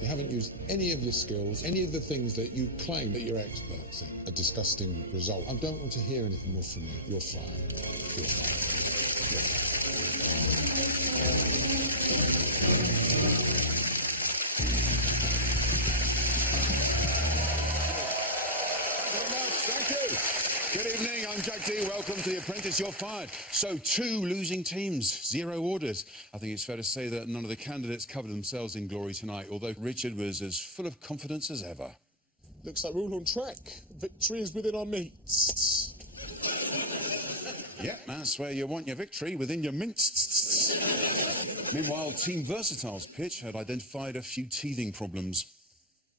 You haven't used any of your skills, any of the things that you claim that you're experts in. A disgusting result. I don't want to hear anything more from you. You're fired. You're fired. You're fired. Thank you. Good evening, I'm Jack D. Welcome to The Apprentice. You're fired. So, 2 losing teams, 0 orders. I think it's fair to say that none of the candidates covered themselves in glory tonight, although Richard was as full of confidence as ever. Looks like we're all on track. Victory is within our meats. Yeah, that's where you want your victory, within your mints. Meanwhile, Team Versatile's pitch had identified a few teething problems.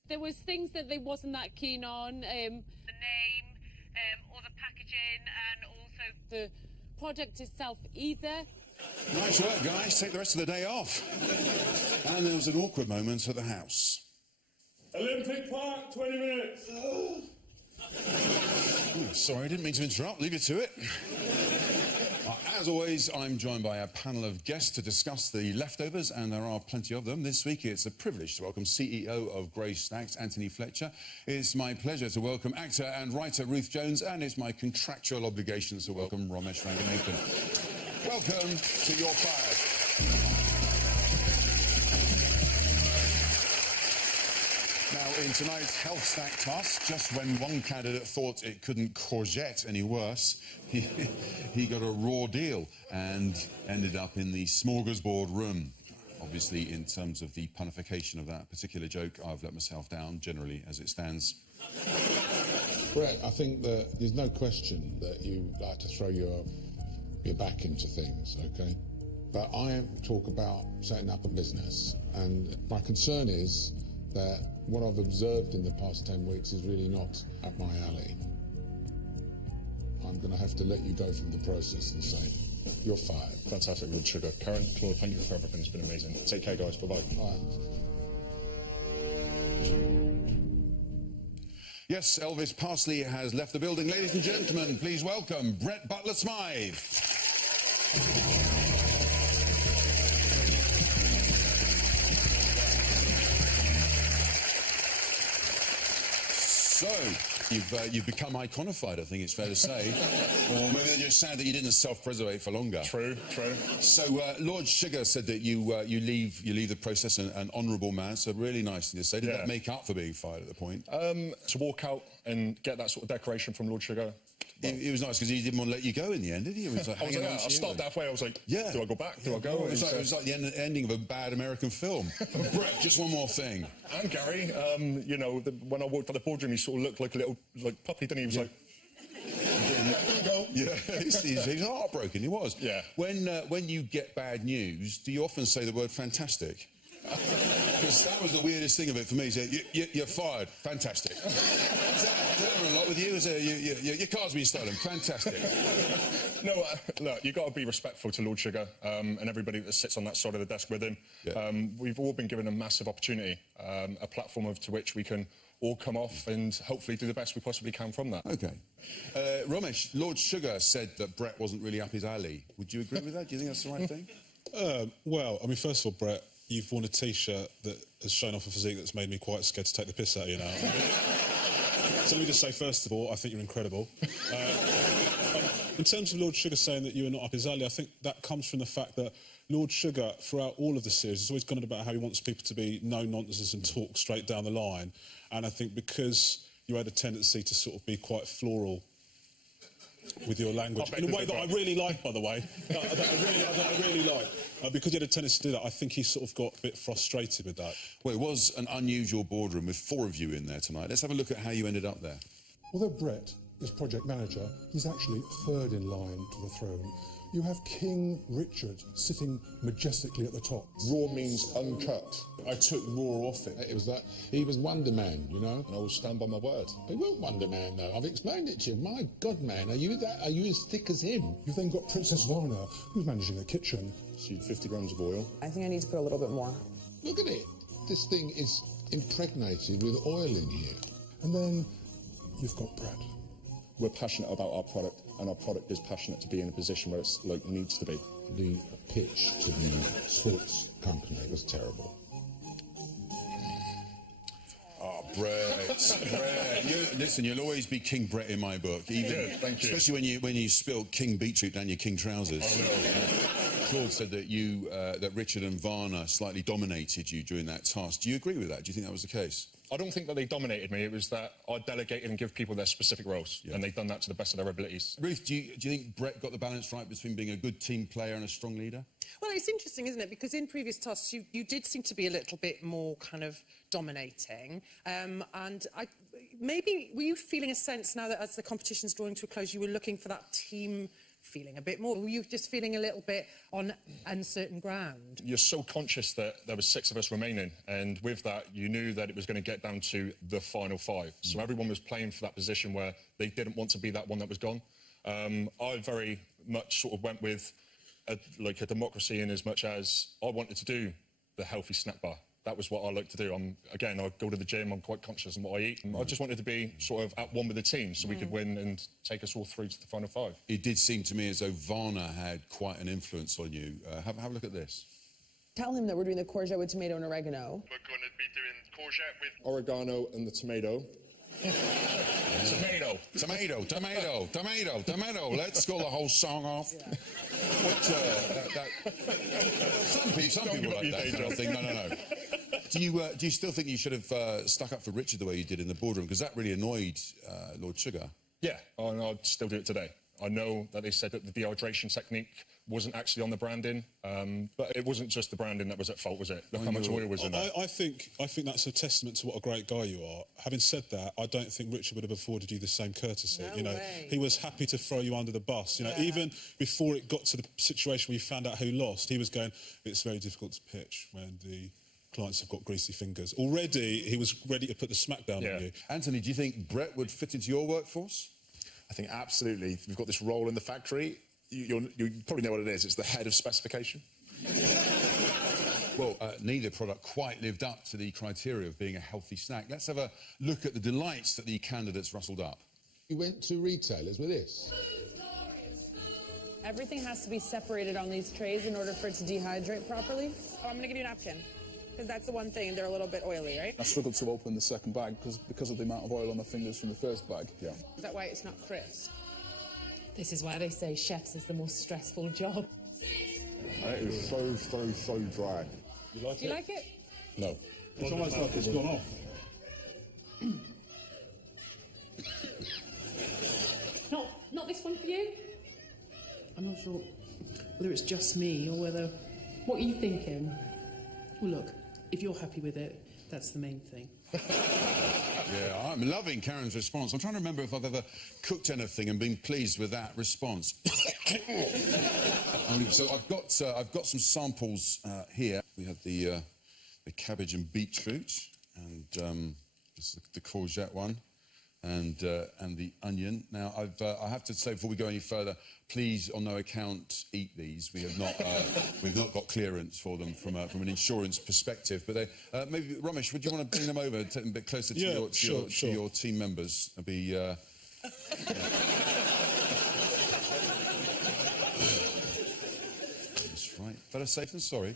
There was things that they wasn't that keen on, the name, or the packaging, and also the product itself either. Nice work, guys. Take the rest of the day off. And there was an awkward moment at the house. Olympic Park, 20 minutes. Oh, sorry, I didn't mean to interrupt. Leave you to it. As always, I'm joined by a panel of guests to discuss the leftovers, and there are plenty of them. This week, it's a privilege to welcome CEO of Grey Snacks, Anthony Fletcher. It's my pleasure to welcome actor and writer Ruth Jones, and it's my contractual obligation to welcome Romesh Ranganathan. Welcome to Your Fired. Now, in tonight's health snack task, just when one candidate thought it couldn't courgette any worse, he got a raw deal and ended up in the smorgasbord room. Obviously, in terms of the punification of that particular joke, I've let myself down, generally, as it stands. Brett, I think that there's no question that you like to throw your back into things, OK? But I talk about setting up a business, and my concern is that what I've observed in the past 10 weeks is really not up my alley. I'm going to have to let you go from the process and say, you're fired. Fantastic, good sugar. Karen, Claude, thank you for everything. It's been amazing. Take care, guys. Bye-bye. Bye. Yes, Elvis Parsley has left the building. Ladies and gentlemen, please welcome Brett Butler-Smythe. So, you've become iconified, I think it's fair to say. Or maybe they're just sad that you didn't self-preservate for longer. True, true. So, Lord Sugar said that you leave the process an honourable man, so really nice thing to say. Did that make up for being fired at the point? To walk out and get that sort of decoration from Lord Sugar. Well, it was nice because he didn't want to let you go in the end, did he? He was like, I stopped halfway. I was like, yeah. Do I go back? Do I go? It was like the ending of a bad American film. Brett, just one more thing. And Gary, you know, when I walked out the boardroom, he sort of looked like a little puppy, didn't he? He was like, go. Yeah, he's heartbroken. He was. Yeah. When you get bad news, do you often say the word fantastic? Because that was the weirdest thing of it for me. So you're fired. Fantastic. Does that happen a lot with you? Your car's been stolen. Fantastic. No, look, you've got to be respectful to Lord Sugar and everybody that sits on that side of the desk with him. Yeah. We've all been given a massive opportunity, a platform to which we can all come off and hopefully do the best we possibly can from that. OK. Romesh, Lord Sugar said that Brett wasn't really up his alley. Would you agree with that? Do you think that's the right thing? Well, I mean, first of all, Brett, you've worn a T-shirt that has shown off a physique that's made me quite scared to take the piss out of you now. So let me just say, first of all, I think you're incredible. In terms of Lord Sugar saying that you are not up his alley, I think that comes from the fact that Lord Sugar, throughout all of the series, has always gone on about how he wants people to be no-nonsense and talk straight down the line. And I think because you had a tendency to sort of be quite floral with your language, in a way that I really like, by the way, that I really like. Because he had a tendency to do that, I think he sort of got a bit frustrated with that. Well, it was an unusual boardroom with 4 of you in there tonight. Let's have a look at how you ended up there. Although Brett is project manager, he's actually 3rd in line to the throne. You have King Richard sitting majestically at the top. Raw means uncut. I took raw off it. It was that he was Wonder Man, you know. And I will stand by my word. He weren't Wonder Man, though. I've explained it to you. My God, man, are you as thick as him? You've then got Princess Varna, who's managing the kitchen. She had 50 grams of oil. I think I need to put a little bit more. Look at it. This thing is impregnated with oil in here. And then you've got Brett. We're passionate about our product, and our product is passionate to be in a position where it's like needs to be. The pitch to the sports company was terrible. Brett. Listen, you'll always be King Brett in my book. Even, thank you. Especially when you spilt King beetroot down your King trousers. Oh, no. Claude said that that Richard and Varna slightly dominated you during that task. Do you agree with that? Do you think that was the case? I don't think that they dominated me. It was that I delegated and give people their specific roles, and they've done that to the best of their abilities. Ruth, do you think Brett got the balance right between being a good team player and a strong leader? Well, it's interesting, isn't it? Because in previous tasks, you did seem to be a little bit more kind of dominating. Maybe were you feeling a sense now that as the competition's drawing to a close, you were looking for that team feeling a bit more? Were you just feeling a little bit on uncertain ground? You're so conscious that there were 6 of us remaining, and with that, you knew that it was going to get down to the final 5. So everyone was playing for that position where they didn't want to be that one that was gone. I very much sort of went with a democracy in as much as I wanted to do the healthy snack bar. That was what I like to do. I go to the gym, I'm quite conscious of what I eat. And I just wanted to be sort of at one with the team so we could win and take us all through to the final 5. It did seem to me as though Varna had quite an influence on you. Have a look at this. Tell him that we're doing the courgette with tomato and oregano. We're going to be doing courgette with oregano and the tomato. Tomato. Let's go the whole song off. Yeah. Some people like that kind of thing. No. Do you still think you should have stuck up for Richard the way you did in the boardroom? Because that really annoyed Lord Sugar. Yeah, and I'd still do it today. I know that they said that the dehydration technique wasn't actually on the branding, but it wasn't just the branding that was at fault, was it? Look how much oil was in there. I think that's a testament to what a great guy you are. Having said that, I don't think Richard would have afforded you the same courtesy. No way. He was happy to throw you under the bus. Even before it got to the situation where you found out who lost, he was going, it's very difficult to pitch when the clients have got greasy fingers. Already, he was ready to put the smackdown on you. Anthony, do you think Brett would fit into your workforce? I think absolutely. We've got this role in the factory. You probably know what it is. It's the head of specification. Well, neither product quite lived up to the criteria of being a healthy snack. Let's have a look at the delights that the candidates rustled up. You went to retailers with this. Everything has to be separated on these trays in order for it to dehydrate properly. Oh, I'm going to give you a napkin, because that's the one thing. They're a little bit oily, right? I struggled to open the second bag because of the amount of oil on my fingers from the first bag. Yeah. Is that why it's not crisp? This is why they say chefs is the most stressful job. It is so dry. Do you like it? No. It's almost like it's gone off. Not this one for you? I'm not sure whether it's just me or whether... What are you thinking? Well, look, if you're happy with it, that's the main thing. Yeah, I'm loving Karen's response. I'm trying to remember if I've ever cooked anything and been pleased with that response. So I've got some samples here. We have the cabbage and beetroot, and this is the courgette one, and the onion. Now, I have to say before we go any further, please, on no account, eat these. We have not we've not got clearance for them from an insurance perspective. But maybe Ramesh, would you want to bring them over, take them a bit closer to your team members? It'd be. That's right. Better safe than sorry.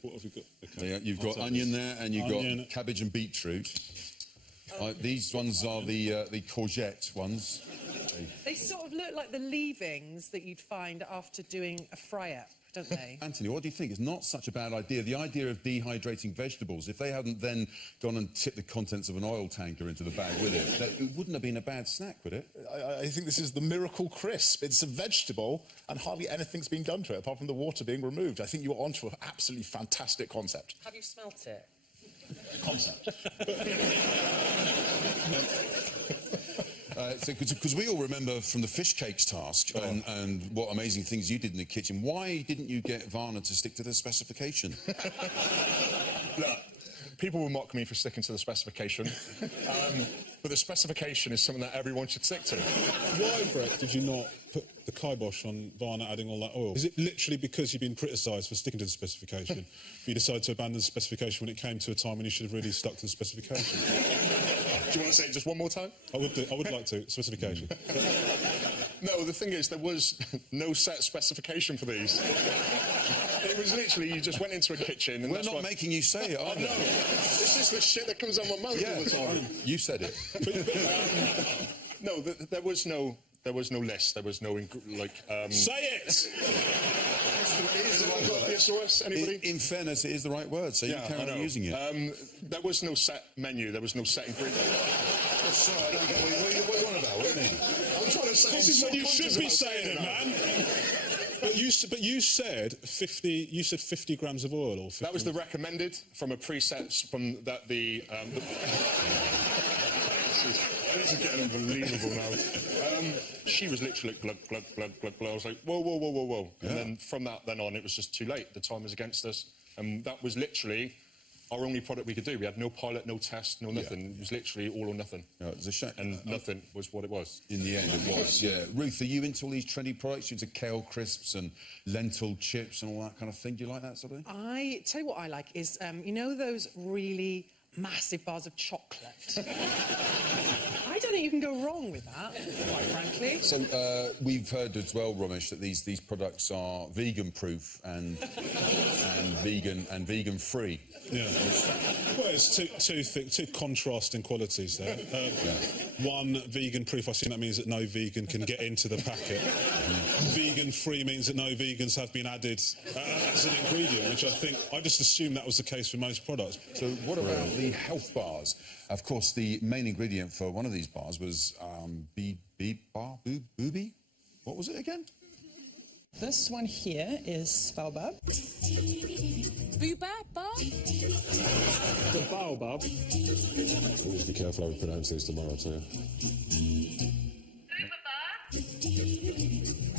What have we got? Okay. Yeah, you've got onion there, and you've got cabbage and beetroot. These ones are the courgette ones. They sort of look like the leavings that you'd find after doing a fry-up, don't they? Anthony, what do you think? It's not such a bad idea. The idea of dehydrating vegetables, if they hadn't then gone and tipped the contents of an oil tanker into the bag with it, it wouldn't have been a bad snack, would it? I think this is the miracle crisp. It's a vegetable, and hardly anything's been done to it, apart from the water being removed. I think you're onto an absolutely fantastic concept. Have you smelt it? Concept. Because we all remember from the fish cakes task and what amazing things you did in the kitchen. Why didn't you get Varna to stick to the specification? Look, people will mock me for sticking to the specification, but the specification is something that everyone should stick to. Why, Brett, did you not put the kibosh on Varna adding all that oil? Is it literally because you've been criticised for sticking to the specification, but you decided to abandon the specification when it came to a time when you should have really stuck to the specification? Do you want to say it just one more time? I would like to. Specification. No, the thing is, there was no set specification for these. It was literally, you just went into a kitchen and we're not making you say it, are we? No, this is the shit that comes out my mouth all the time. You said it. No, there was no list. There was no Say it. Anybody? In fairness, it is the right word, so you carry on using it. There was no set menu. There was no set ingredient. Sorry, I don't get what you want about. What do you mean? I'm trying to say. This is what you should be saying it, man. But you said 50. You said 50 grams of oil, or 50 that was the recommended from a preset from that the. This is getting unbelievable now. She was literally glug, glug, glug, glug, glug. I was like, whoa, whoa, whoa, whoa, whoa. Yeah. And then from that then on, it was just too late. The time was against us. And that was literally our only product we could do. We had no pilot, no test, no nothing. Yeah. It was literally all or nothing. No, it was a shame. And nothing was what it was. In the end, it was, yeah. Ruth, are you into all these trendy products? You into kale crisps and lentil chips and all that kind of thing? Do you like that sort of thing? I tell you what I like is, you know those really massive bars of chocolate? I don't think you can go wrong with that, quite frankly. So we've heard as well, Ramesh, that these products are vegan-proof and vegan-free. Yeah. Well, it's two contrasting qualities there. One, vegan-proof. I assume that means that no vegan can get into the packet. Vegan-free means that no vegans have been added as an ingredient, which I just assumed that was the case for most products. So what about the health bars? Of course, the main ingredient for one of these bars was booby? What was it again? This one here is baobab. Boobab bar? The baobab. Always be careful how we pronounce this tomorrow, I'll tell you.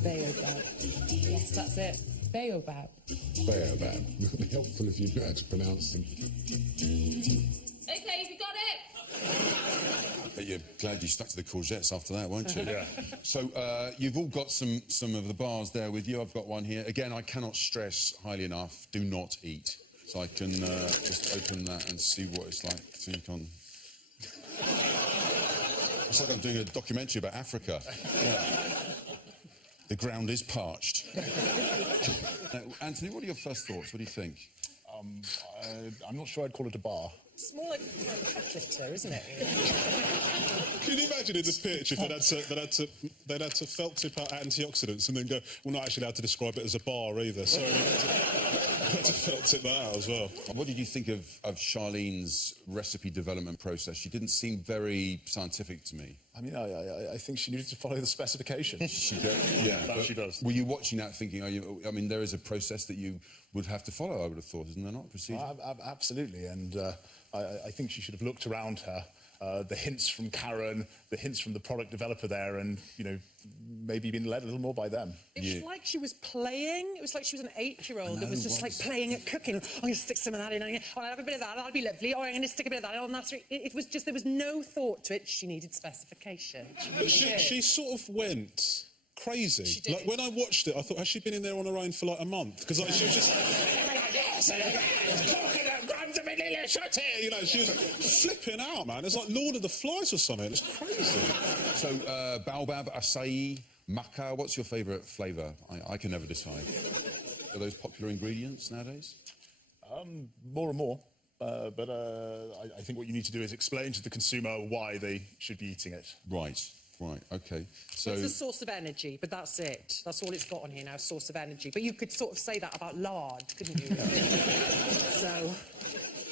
Baobab. Yes, that's it. Baobab. Baobab. It would be helpful if you knew how to pronounce them. Okay, you got it. But you're glad you stuck to the courgettes after that, weren't you? Yeah. So you've all got some of the bars there with you. I've got one here. Again, I cannot stress highly enough, do not eat. So I can just open that and see what it's like. Think on. It's like I'm doing a documentary about Africa. Yeah. The ground is parched. Anthony, what are your first thoughts? What do you think? I'm not sure I'd call it a bar. It's more like cat litter, isn't it? Can you imagine in the pitch if they'd had to felt tip out antioxidants and then go, we're not actually allowed to describe it as a bar either, so we had to felt tip that out as well. What did you think of Charlene's recipe development process? She didn't seem very scientific to me. I mean, I think she needed to follow the specifications. She does, yeah. She does. Were you watching that thinking, I mean, there is a process that you would have to follow, I would have thought, isn't there not? Procedure? Absolutely, and I think she should have looked around her, the hints from Karen, the hints from the product developer there, and, you know, maybe been led a little more by them. It was like she was playing. It was like she was an 8-year-old that was just like playing at cooking. I'm going to stick some of that in. I'll have a bit of that. That'll be lovely. Oh, I'm going to stick a bit of that in. And it was just, there was no thought to it. She needed specification. She sort of went crazy. She did. Like, when I watched it, I thought, has she been in there on her own for like a month? Because like, she was just... You know, she was flipping out, man. It's like Lord of the Flies or something. It's crazy. So, baobab, acai, maca, what's your favourite flavour? I can never decide. Are those popular ingredients nowadays? More and more. But I think what you need to do is explain to the consumer why they should be eating it. Right, OK. So it's a source of energy, but that's it. That's all it's got on here now, source of energy. But you could sort of say that about lard, couldn't you? So...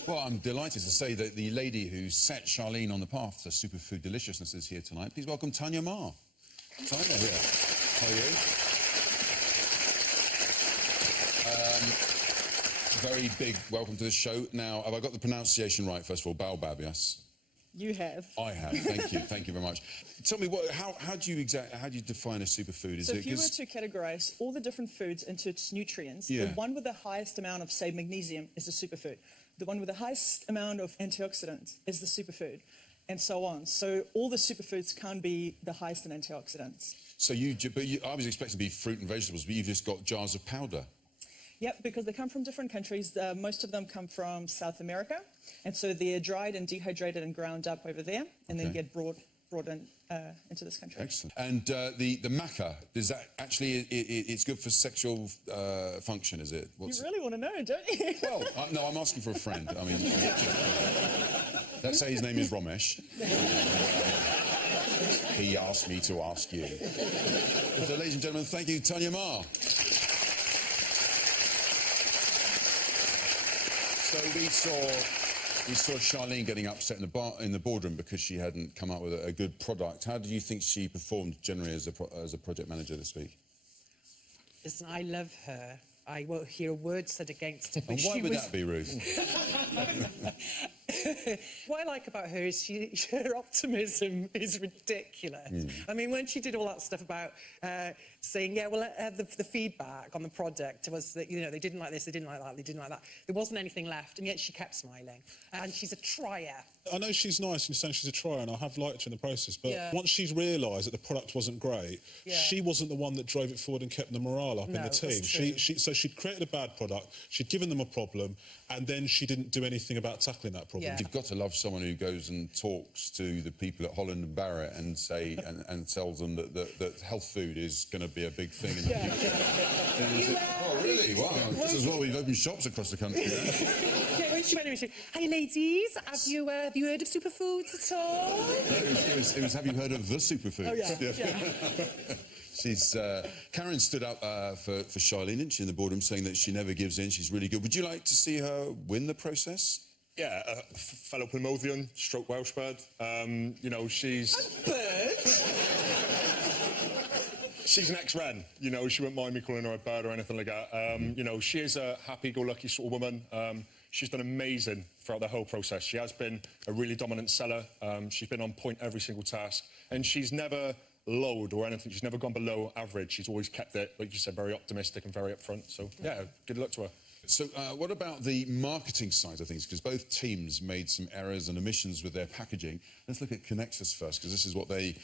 Well, I'm delighted to say that the lady who set Charlene on the path to superfood deliciousness is here tonight. Please welcome Tanya Ma. Tanya here. How are you? Very big welcome to the show. Now, have I got the pronunciation right, first of all? Baobab, yes? You have. I have. Thank you very much. Tell me, how do you define a superfood? So if you were to categorise all the different foods into its nutrients, the one with the highest amount of, say, magnesium is the superfood. The one with the highest amount of antioxidants is the superfood, and so on. So all the superfoods can't be the highest in antioxidants. So I was expecting to be fruit and vegetables, but you've just got jars of powder. Yep, because they come from different countries. Most of them come from South America, and so they're dried and dehydrated and ground up over there, and then get brought brought in into this country. Excellent. And the maca, does that actually, it's good for sexual function, is it? You really want to know, don't you? Well, no, I'm asking for a friend. I mean, let's say his name is Romesh. He asked me to ask you. So, ladies and gentlemen, thank you, Tanya Ma. So we saw Charlene getting upset in the boardroom because she hadn't come up with a good product. How do you think she performed generally as a project manager this week? Listen, I love her. I won't hear a word said against her. And why would that be, Ruth? What I like about her is her optimism is ridiculous. I mean, when she did all that stuff about saying, yeah, well, the feedback on the project was that, you know, they didn't like this, they didn't like that, they didn't like that. There wasn't anything left, and yet she kept smiling. And she's a trier. I know she's nice and saying she's a trier, and I have liked her in the process, but once she's realised that the product wasn't great, she wasn't the one that drove it forward and kept the morale up in the team. So she'd created a bad product, she'd given them a problem, and then she didn't do anything about tackling that problem. You've got to love someone who goes and talks to the people at Holland and Barrett and say and tells them that health food is going to be a big thing in the future. Oh, really? Wow. Just as well we've opened shops across the country. When she went in, she said, "Hi, ladies. Have you heard of superfoods at all?" It was have you heard of the superfood? Oh, yeah. She's Karen stood up for Charlene, didn't she, in the boardroom, saying that she never gives in. She's really good. Would you like to see her win the process? Yeah, fellow Plymothian, stroke Welsh bird. You know, she's... A bird? She's an ex-Wren. You know, she wouldn't mind me calling her a bird or anything like that. You know, she is a happy-go-lucky sort of woman. She's done amazing throughout the whole process. She has been a really dominant seller. She's been on point every single task. And she's never lowered or anything. She's never gone below average. She's always kept it, like you said, very optimistic and very upfront. So, yeah, good luck to her. So what about the marketing side of things? Because both teams made some errors and omissions with their packaging. Let's look at Connexus first, because this is what they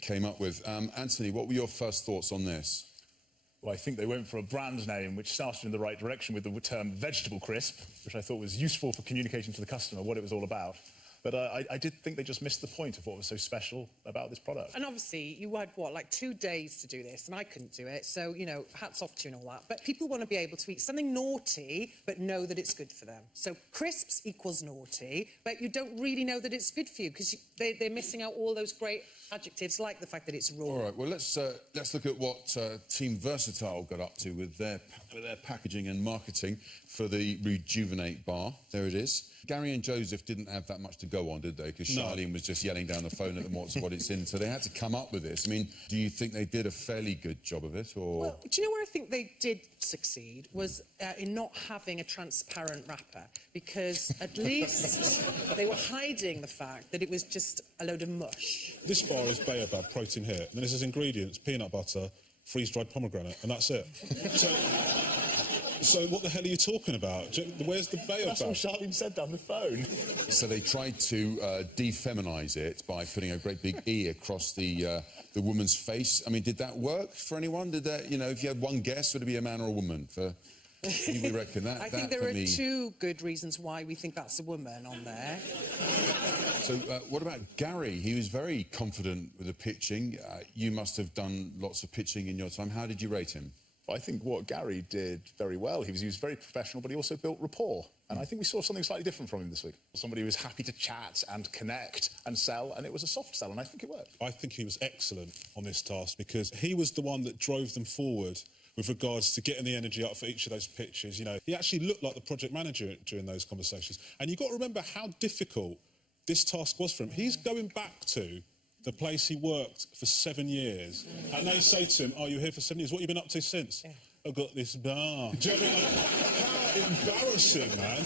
came up with. Anthony, what were your first thoughts on this? Well, I think they went for a brand name which started in the right direction with the term vegetable crisp, which I thought was useful for communicating to the customer what it was all about. But I did think they just missed the point of what was so special about this product. And obviously, you had, what, like 2 days to do this, and I couldn't do it. So, you know, hats off to you and all that. But people want to be able to eat something naughty, but know that it's good for them. So crisps equals naughty, but you don't really know that it's good for you, because they're missing out all those great adjectives, like the fact that it's raw. All right, well, let's look at what Team Versatile got up to with their packaging and marketing for the Rejuvenate bar. There it is. Gary and Joseph didn't have that much to go on, did they? Because Charlene was just yelling down the phone at them what it's in. So they had to come up with this. I mean, do you think they did a fairly good job of it, or...? Well, do you know where I think they did succeed was in not having a transparent wrapper, because at least they were hiding the fact that it was just a load of mush. This bar is baobab, protein here, and then this is ingredients, peanut butter, freeze-dried pomegranate, and that's it. So what the hell are you talking about? Where's the baobab? That's what Charlene said down the phone. So they tried to defeminise it by putting a great big E across the woman's face. I mean, did that work for anyone? Did that, you know, if you had one guess, would it be a man or a woman? We reckon that. I think there are 2 good reasons why we think that's a woman on there. So what about Gary? He was very confident with the pitching. You must have done lots of pitching in your time. How did you rate him? I think what Gary did very well, he was very professional, but he also built rapport. And I think we saw something slightly different from him this week. Somebody who was happy to chat and connect and sell, and it was a soft sell, and I think it worked. I think he was excellent on this task, because he was the one that drove them forward with regards to getting the energy up for each of those pitches. You know, he actually looked like the project manager during those conversations. And you've got to remember how difficult this task was for him. He's going back to the place he worked for 7 years, and they say to him, "Oh, you're here for 7 years. What have you been up to since?" Yeah. "I've got this bar." Do you know what I mean? How embarrassing, man.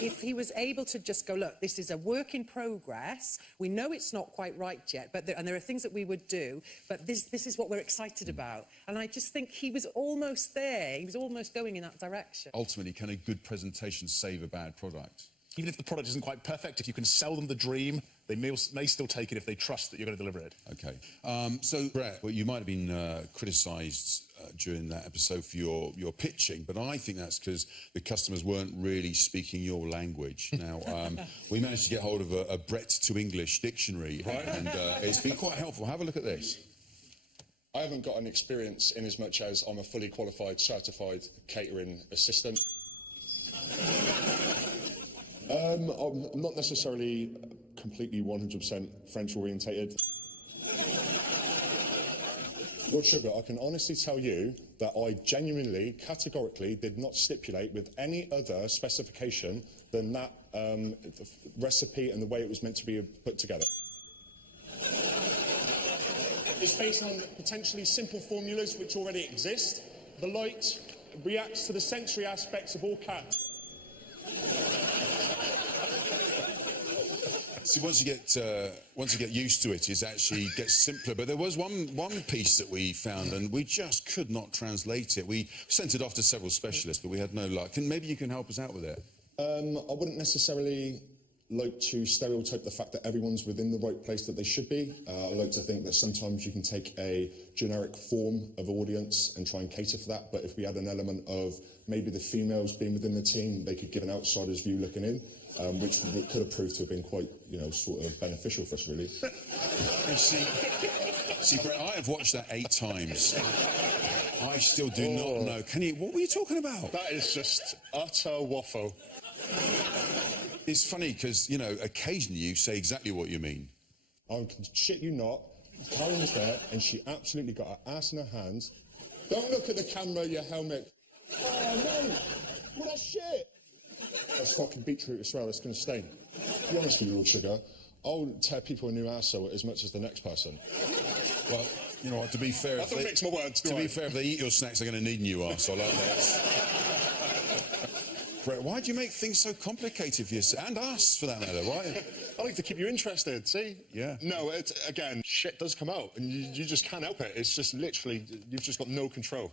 If he was able to just go, look, this is a work in progress. We know it's not quite right yet, but there are things that we would do, but this is what we're excited about. And I just think he was almost there. He was almost going in that direction. Ultimately, can a good presentation save a bad product? Even if the product isn't quite perfect, if you can sell them the dream, they may still take it if they trust that you're going to deliver it. OK. So, Brett, well, you might have been criticised during that episode for your pitching, but I think that's because the customers weren't really speaking your language. Now, we managed to get hold of a Brett to English dictionary, and it's been quite helpful. Have a look at this. I haven't got an experience in as much as I'm a fully qualified, certified catering assistant. I'm not necessarily completely 100% French orientated. Lord Sugar, I can honestly tell you that I genuinely, categorically did not stipulate with any other specification than that recipe and the way it was meant to be put together. It's based on potentially simple formulas which already exist. The light reacts to the sensory aspects of all cats. See, once you get used to it, it actually gets simpler. But there was one piece that we found, and we just could not translate it. We sent it off to several specialists, but we had no luck. And maybe you can help us out with it. I wouldn't necessarily like to stereotype the fact that everyone's within the right place that they should be. I like to think that sometimes you can take a generic form of audience and try and cater for that. But if we had an element of maybe the females being within the team, they could give an outsider's view looking in, which could have proved to have been quite, sort of beneficial for us, really. See, Brett, I have watched that 8 times. I still do not know. What were you talking about? That is just utter waffle. It's funny because, occasionally you say exactly what you mean. I can shit you not. Karen was there and she absolutely got her ass in her hands. Don't look at the camera, you helmet. Oh, no! What that shit? That's fucking beetroot as well, it's going to stain. To be honest with you, Lord Sugar, I'll tear people a new arsehole as much as the next person. Well, you know what, to be fair... That don't mix my words, To be fair, if they eat your snacks, they're going to need a new arsehole, aren't they? Brett, why do you make things so complicated for yourself? And us, for that matter, why? I like to keep you interested, see? Yeah. No, again, shit does come out, and you just can't help it. It's just literally, you've just got no control.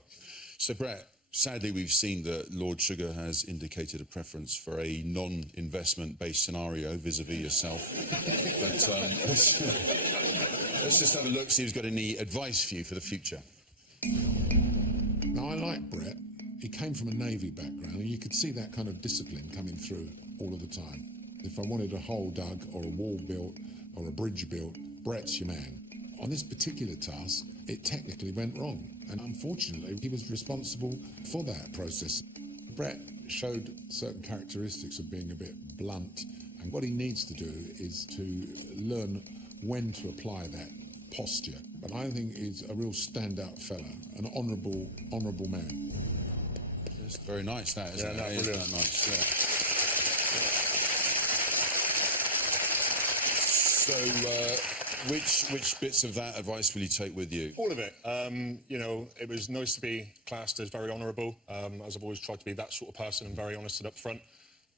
So, Brett, sadly, we've seen that Lord Sugar has indicated a preference for a non-investment-based scenario vis-à-vis yourself. But let's just have a look, see who's got any advice for you for the future. Now, I like Brett. He came from a Navy background, and you could see that kind of discipline coming through all of the time. If I wanted a hole dug, or a wall built, or a bridge built, Brett's your man. On this particular task, it technically went wrong, and unfortunately, he was responsible for that process. Brett showed certain characteristics of being a bit blunt, and what he needs to do is to learn when to apply that posture. But I think he's a real stand-up fella, an honourable man. It's very nice, that, isn't it? Yeah, Isn't that nice? Yeah. So, which bits of that advice will you take with you? All of it. It was nice to be classed as very honourable, as I've always tried to be that sort of person and very honest and upfront.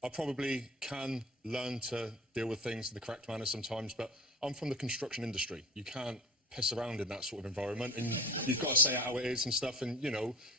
I probably can learn to deal with things in the correct manner sometimes, but I'm from the construction industry. You can't piss around in that sort of environment, and you've got to say it how it is and stuff, and,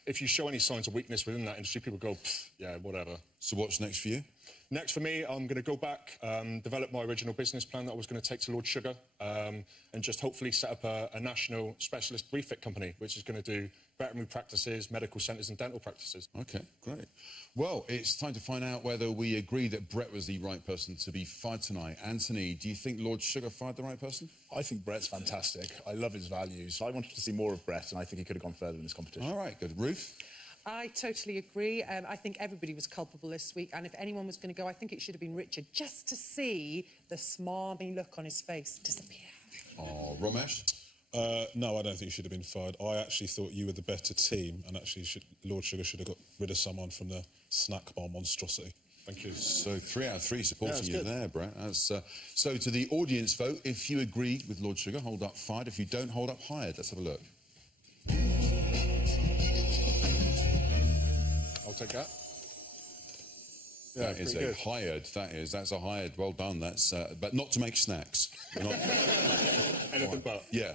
if you show any signs of weakness within that industry, people go, yeah, whatever. So what's next for you? Next for me, I'm going to go back, develop my original business plan that I was going to take to Lord Sugar, and just hopefully set up a national specialist refit company, which is going to do veterinary practices, medical centres and dental practices. OK, great. Well, it's time to find out whether we agree that Brett was the right person to be fired tonight. Anthony, do you think Lord Sugar fired the right person? I think Brett's fantastic. I love his values. I wanted to see more of Brett, and I think he could have gone further in this competition. All right, good. Ruth? I totally agree. I think everybody was culpable this week, and if anyone was going to go, I think it should have been Richard, just to see the smarmy look on his face disappear. Oh, Romesh? No, I don't think you should have been fired. I actually thought you were the better team, and actually Lord Sugar should have got rid of someone from the snack bar monstrosity. Thank you. So 3 out of 3 supporting you there, Brett. So to the audience vote, if you agree with Lord Sugar, hold up fired. If you don't, hold up hired. Let's have a look. I'll take that. Yeah, that is a hired. That's a hired. Well done. That's but not to make snacks. Not... Anything but. Yeah.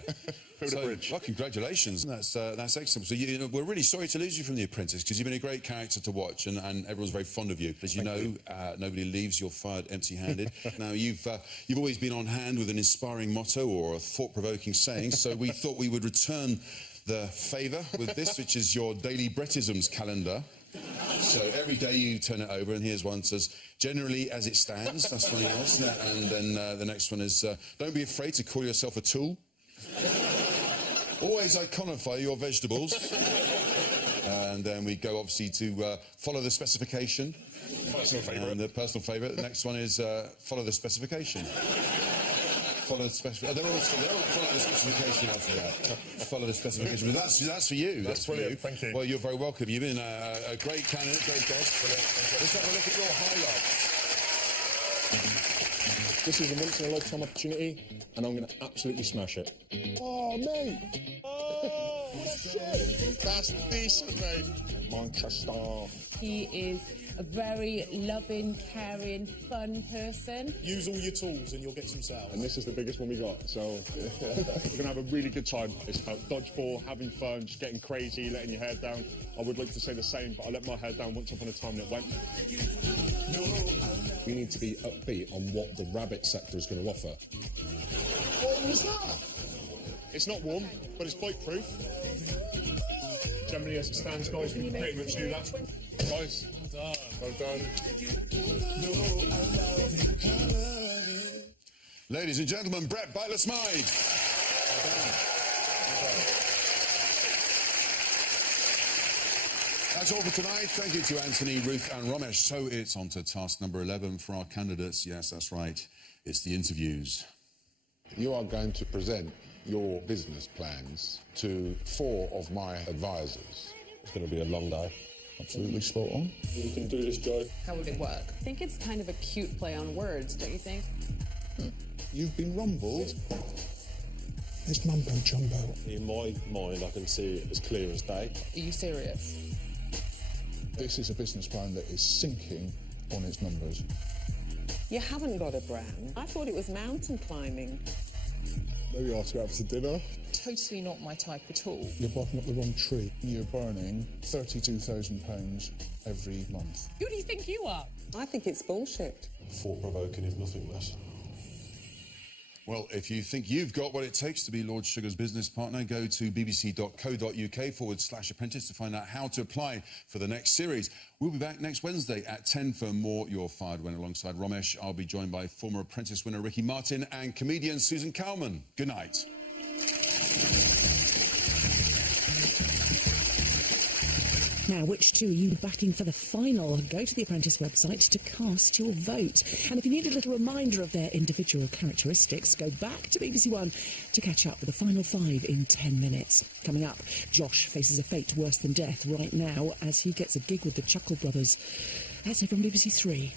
So, well, congratulations. That's excellent. So we're really sorry to lose you from The Apprentice because you've been a great character to watch, and everyone's very fond of you. As you know, nobody leaves your fired empty-handed. Now you've always been on hand with an inspiring motto or a thought-provoking saying. So we thought we would return the favour with this, which is your daily Brettisms calendar. So every day you turn it over, and here's one that says, generally as it stands, that's one else. And then the next one is, don't be afraid to call yourself a tool. Always iconify your vegetables. And then we go, obviously, to follow the specification. Personal favourite. And the personal favourite. The next one is follow the specification. Follow the specification. They're all follow the specification after that. Follow the specification. But that's for you. That's brilliant. Thank you. Well, you're very welcome. You've been a great candidate, great guest. Let's have a look at your highlights. This is a once-in-a-lifetime opportunity, and I'm going to absolutely smash it. Oh, mate! Oh, shit! That's decent, mate. Manchester. He is a very loving, caring, fun person. Use all your tools and you'll get some sales. And this is the biggest one we got, so we're going to have a really good time. It's about dodgeball, having fun, just getting crazy, letting your hair down. I would like to say the same, but I let my hair down once upon a time and it went. We need to be upbeat on what the rabbit sector is going to offer. What was that? It's not warm, but it's bite-proof. Generally, as it stands, guys, we can pretty much do that. Guys, well done. Ladies and gentlemen, Brett Butler-Smythe. That's all for tonight. Thank you to Anthony, Ruth and Romesh. So it's on to task number 11 for our candidates. Yes, that's right. It's the interviews. You are going to present your business plans to 4 of my advisors. It's going to be a long day. Absolutely spot on. You can do this, Joe. How would it work? I think it's kind of a cute play on words, don't you think? You've been rumbled. It's mumbo-jumbo. In my mind, I can see it as clear as day. Are you serious? This is a business plan that is sinking on its numbers. You haven't got a brand. I thought it was mountain climbing. Maybe I'll have to go out for dinner. Totally not my type at all. You're barking up the wrong tree. You're burning £32,000 every month. Who do you think you are? I think it's bullshit. Thought-provoking, if nothing less. Well, if you think you've got what it takes to be Lord Sugar's business partner, go to bbc.co.uk/apprentice to find out how to apply for the next series. We'll be back next Wednesday at 10 for more You're Fired When alongside Romesh. I'll be joined by former Apprentice winner Ricky Martin and comedian Susan Cowman. Good night. Now, which two are you backing for the final? Go to the Apprentice website to cast your vote. And if you need a little reminder of their individual characteristics, go back to BBC One to catch up with the final 5 in 10 minutes. Coming up, Josh faces a fate worse than death right now as he gets a gig with the Chuckle Brothers. That's it from BBC 3.